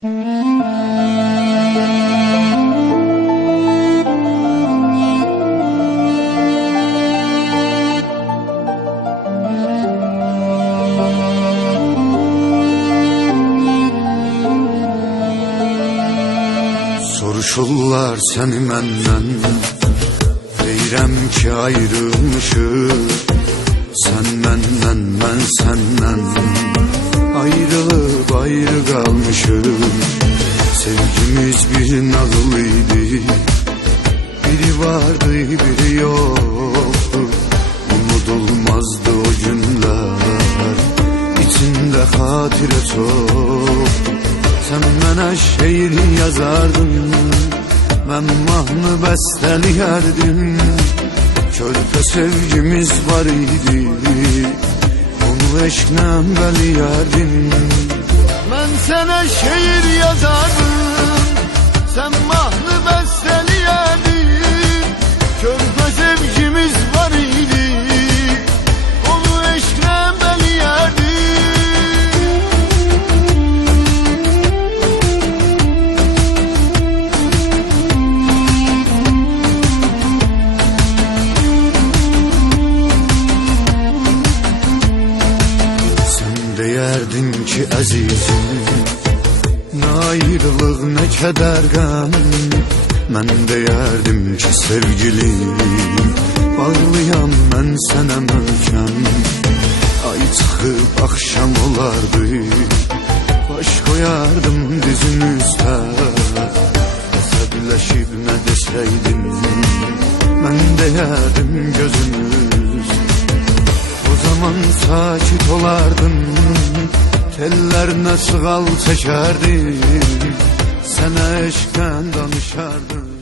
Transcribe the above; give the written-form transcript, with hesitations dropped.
Soruşurlar seni menden, deyirəm ki ayrılmışıq. Sen menden, ben senden, ayrılıp ayrı kalmışıq. Sevgimiz bir nağılıydı, biri vardı biri yoktu. Unudulmazdı o günler, içinde hatire çoktu. Sen mənə şeir yazardın, mən mahnı bəstəliyərdim. Körpə sevgimiz var idi, onu eşqlə bəliyərdim. Mən sənə şeir yazardım, sen mahnı bəstəliyərdin. Körpə sevgimiz var idi, onu eşqlə bəliyərdim. Deyərdin ki əzizim, nə ayrılıq nə kədər qəm. Mən deyərdim ki sevgilim, bağlıyam mən sənə möhkəm. Ay çıxıb axşam olardı, baş qoyardım dizin üstə. Əsəbləşib nə desəydin, mən deyərdim gözümüz. O zaman sakit olardın, tellerine sığal çekerdim, sana eşkten danışardım.